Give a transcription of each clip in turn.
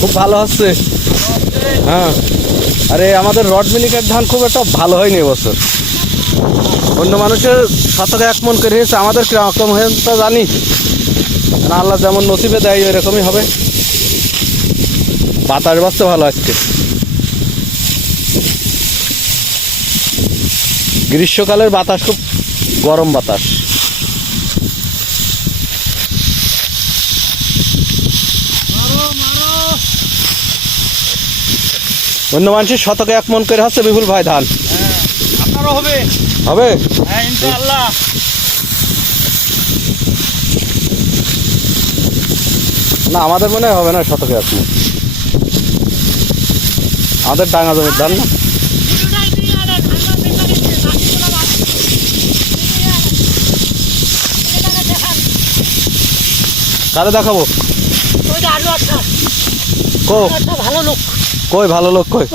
খুব ভালো হচ্ছে। হ্যাঁ। আরে আমাদের রড মিনিকের ধান খুব একটা ভালো হয়নি এবছর। অন্য মানুষের শতকে এক মন করে হয়েছে, আমাদের কীরকম হয়ে তো জানি। আল্লাহ যেমন নসিবে দেয়, এরকমই হবে। বাতাস বাঁচতে ভালো আজকে। গ্রীষ্মকালের বাতাস খুব গরম বাতাস। অন্য মানুষের শতকে এক মন করে হচ্ছে বিপুল ভাই ধান। আপনারও হবে? হবে? হ্যাঁ ইনশাআল্লাহ। না আমাদের মনে হবে না শতকে এক মন। আমাদের ডাঙা জমির ধান না? কারে দেখাবো? কো ভালো লোক। কই ভালো লোক কই?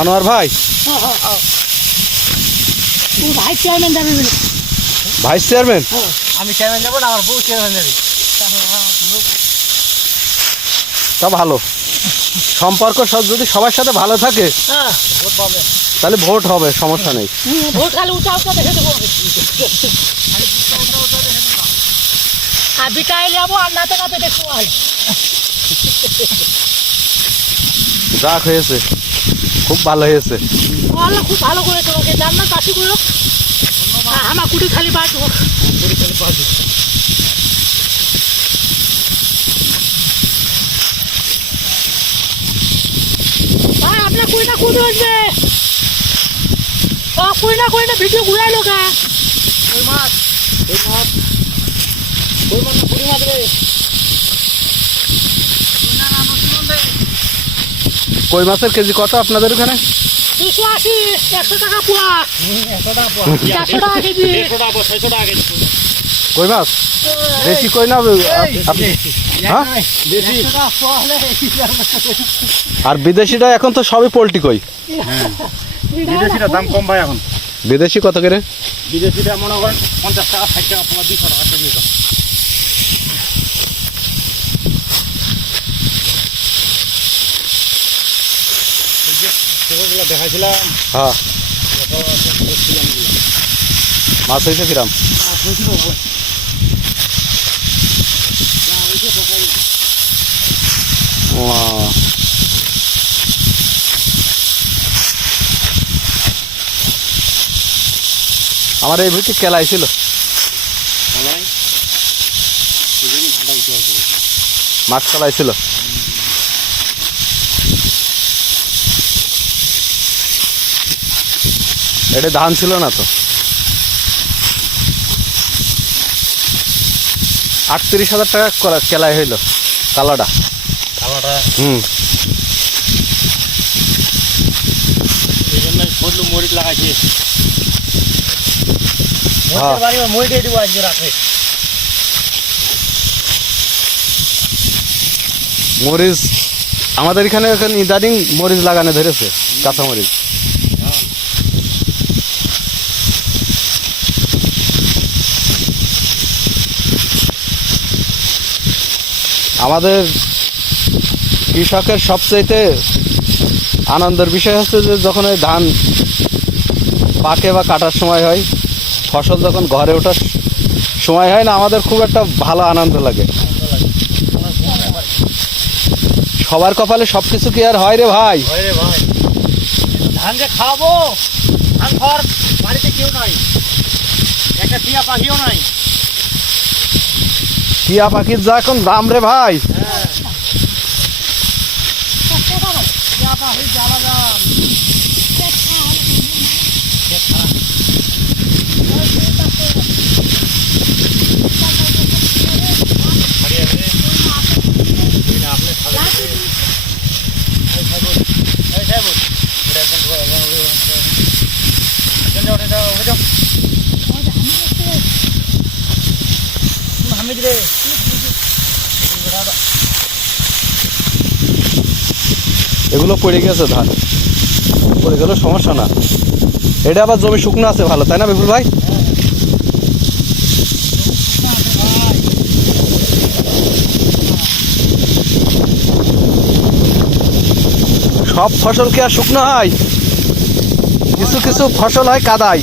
আনোয়ার ভাই? তুই ভাই চেয়ারম্যান যাবে ভাইস চেয়ারম্যান আমি চেয়ারম্যান যাব না আমার বউ চেয়ারম্যান যাবে। তা ভালো। সম্পর্ক সব যদি সবার সাথে ভালো থাকে হ্যাঁ ভোট পাবে। তাহলে ভোট হবে সমস্যা নেই। ভোট খালি উঠা উঠা দেখে দেবো। আর বিটাই যাব আর নাতে নাতে দেখব যাক হয়েছে। খুব ভালো হয়েছে। আল্লাহ খুব ভালো করে তোমাকে জান্নাত বাসি করো। আমার কুটি খালি বাঁচবো ভাই আপনার কুড়িটা কুড়ি আসবে। ও কুড়িটা কুড়িটা ভিডিও ঘুরাই লোকা ওই মাছ? ওই মাছ? ওই মাছ? পুরি মাছ রে না না নতুন দে কই মাছের কেজি কত আপনাদের ওখানে? দুশো আশি একশো টাকা পোয়া। চারশো কেজি। কই মাছ? দেশি কই না আপনি হ্যাঁ? আর বিদেশিটা এখন তো সবই পোলট্রি কই? বিদেশিটা দাম কম ভাই এখন। বিদেশি কত করে? বিদেশিটা মনে করেন পঞ্চাশ টাকা ষাট টাকা পোয়া দুশো টাকা কেজি দাম। এই দেখাইছিলাম। হ্যাঁ। মাছ হয়েছে কিরাম? ও। আমার এই ভিতরে কেলাই ছিল মাছ কেলাই ছিল এটা ধান ছিল না তো। আটত্রিশ হাজার টাকা করা কেলাই হইল কালাটা হুম। এই জন্য সরলু মরিচ লাগাইছে। হ্যাঁ। মরিচ দিব আজকে রাখে মরিচ আমাদের এখানে এখন ইদানিং মরিচ লাগানো ধরেছে কাঁচা মরিচ। আমাদের কৃষকের সবচাইতে আনন্দের বিষয় হচ্ছে যে যখন ওই ধান পাকে বা কাটার সময় হয়, ফসল যখন ঘরে ওঠার সময় হয় না, আমাদের খুব একটা ভালো আনন্দ লাগে। সবার কপালে সব কিছু কি আর হয় রে ভাই। ধান যে খাওয়াবো, ধান খাওয়ার বাড়িতে কেউ নাই। একটা টিয়া পাখিও নাই। টিয়া পাখির যা এখন দাম রে ভাই। জ্বালা এগুলো পড়ে গেছে ধান। পড়ে গেল সমস্যা না। এটা আবার জমি শুকনো আছে ভালো, তাই না বিপুল ভাই? সব ফসল কি আর শুকনো হয়? কিছু কিছু ফসল হয় কাদায়।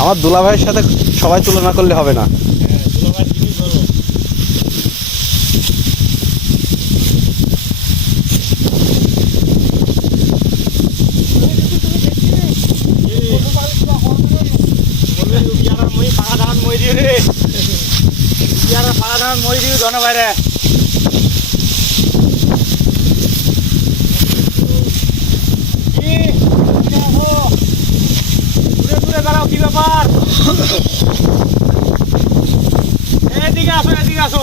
আমার দুলাভাইয়ের সাথে সবাই তুলনা করলে হবে না। হ্যাঁ ছোট ভাইয়ের জিনিস ভালো মই পাকা ধান মই দিও রে ইয়ার পাকা ধান মই দিও জন বাইরে কি কি আসো দূরে দূরে দাঁড়াও কি ব্যাপার এদিকে আসো।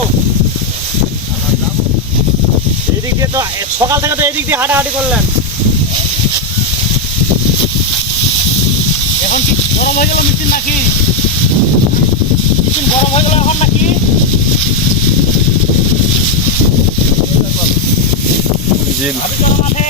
এদিকে দিয়ে তো সকাল থেকে তো এদিক দিয়ে হাঁটাহাঁটি করলেন। এখন কি গরম হয়ে গেল মেশিন নাকি? মেশিন গরম হয়ে গেল এখন নাকি? মাঠে